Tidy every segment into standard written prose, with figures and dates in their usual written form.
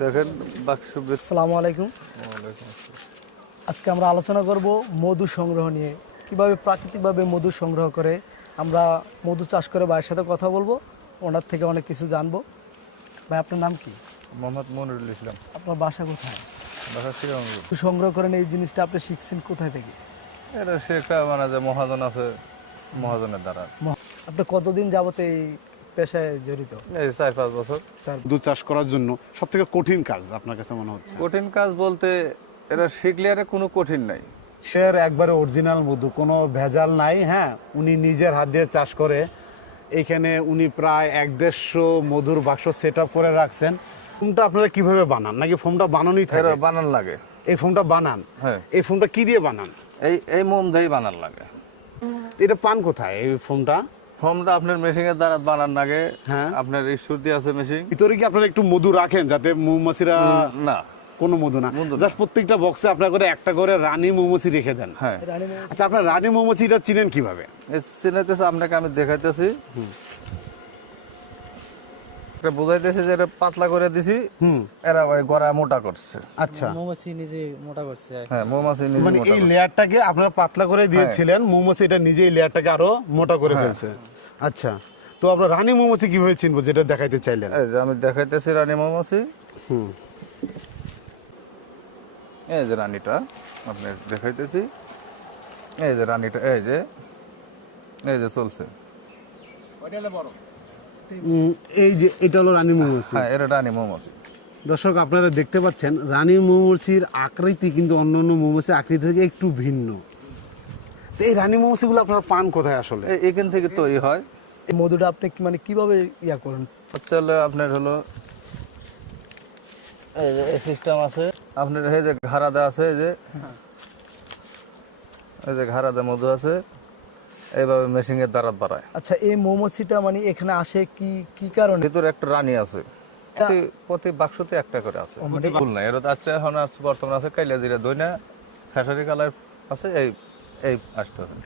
দেখেন বাক্স আসসালামু আলাইকুম। আজকে আমরা আলোচনা করব মধু সংগ্রহ নিয়ে, কিভাবে প্রাকৃতিকভাবে মধু সংগ্রহ করে। আমরা মধু চাষ করে ভাইয়ের সাথে কথা বলবো, ওনার থেকে অনেক কিছু জানবো। ভাই, আপনার নাম কি? মোহাম্মদ মনিরুল ইসলাম। আপনার বাসা কোথায়? বাসা শ্রীরঙ্গ। মধু সংগ্রহ করেন, এই জিনিসটা আপনি শিখছেন কোথায় থেকে? এটা সে একটা মানে যে মহাজন আছে, মহাজনের দ্বারা। আপনি কতদিন যাবত এই পেশায় জড়িত? এই 4-5 বছর। মধু চাষ করার জন্য সব থেকে কঠিন কাজ আপনার কাছে মনে হচ্ছে? কঠিন কাজ বলতে এটা শিখলে আর কোনো কঠিন নাই। সের একবারে অরিজিনাল মধু, কোনো ভেজাল নাই। হ্যাঁ, উনি নিজের হাত দিয়ে চাষ করে। এইখানে উনি প্রায় 1-150 মধুর বাক্স সেট আপ করে রাখছেন। ফোমটা আপনারা কিভাবে বানান, নাকি ফোমটা বানানোই থাকে? এটা বানান লাগে। এই ফোমটা বানান? হ্যাঁ। এই ফোমটা কি দিয়ে বানান? এই মোম দিয়ে বানান লাগে। এটা পান কোথায় এই ফোমটা? ফর্মটা আপনার মেশিনের দ্বারা বানান লাগে। হ্যাঁ। আপনার ঈশ্বর দিয়ে আছে মেশিন। ভিতরে কি আপনারা একটু মধু রাখেন যাতে মৌমাছিরা? না, কোনো মধু না, জাস্ট প্রত্যেকটা বক্সে আপনার করে একটা করে রানী মৌমাছি রেখে দেন। হ্যাঁ। আচ্ছা, আপনার রানী মৌমাছিটা চিনেন কিভাবে? এই চিনাইতেছে আপনাকে আমি দেখাইতেছি। এটা বুঝাইতেছে যে এটা পাতলা করে দিছি, এরা ওই গড়া মোটা করছে। আচ্ছা, মৌমাছি নিজে মোটা করছে। হ্যাঁ, মৌমাছি নিজে মানে মোটা এই করছে। লেয়ারটাকে আপনারা পাতলা করে দিয়েছিলেন, মৌমাছি এটা নিজে এই লেয়ারটাকে আরো মোটা করে ফেলছে। আচ্ছা, তো আমরা রানী মৌমাছি কিভাবে চিনবো, যেটা দেখাইতে চাইলেন? এই যে আমি দেখাইতেছি রানী মৌমাছি। এই যে রানীটা আপনি দেখাইতেছি। এই যে রানীটা, এই যে চলছে। এই যে এটা হলো রানী মৌমাছি। হ্যাঁ, এটা রানী মৌমাছি। দর্শক, আপনারা দেখতে পাচ্ছেন রানী মৌমাছির আকৃতি কিন্তু অন্যান্য মৌমাছির আকৃতি থেকে একটু ভিন্ন। তো এই রানী মৌমাছিগুলো আপনারা পান কোথায় আসলে? এখান থেকে তৈরি হয়। এই মধুটা আপনি মানে কিভাবে করেন? হচ্ছে হলো আপনার হলো এই যে সিস্টেম আছে আপনার, এই যে ঘাড়াদা আছে, এই যে ঘাড়াদা মধু আছে, এইভাবে মেশিনের দ্বারা বাড়ায়। আচ্ছা, এই মৌমাছিটা মানে এখানে আসে কি কি কারণে? ভিতরে একটা রানী আছে, প্রতি বাক্সতে একটা করে আছে। ভুল নাই, এটা আছে এখন আছে, বর্তমানে আছে কাইলাজিরা দইনা, খেসারি কালার আছে, এই আসতে আছে।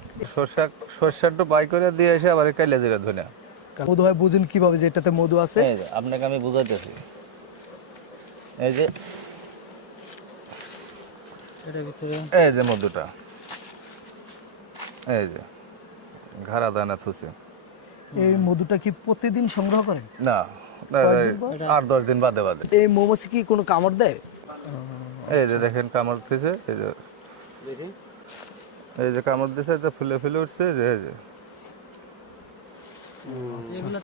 সর্ষাটা বাই করে দিয়ে এসে আবার কাইলাজিরা দইনা। মধু হয় বুঝেন কিভাবে যে এটাতে মধু আছে? এই যে আপনাকে আমি বুঝাইতেছি। এই যে এটার ভিতরে এই যে মধুটা, এই যে ঘাড়া দানা থুসে। এই মধুটা কি প্রতিদিন সংগ্রহ করেন? না, 8-10 দিন বাদে বাদে। এই মৌমাছি কি কোনো কামড় দেয়? এই যে দেখেন কামড় দিছে, এই যে কামড় দিছে, ফুলে ফুলে উঠছে, এই যে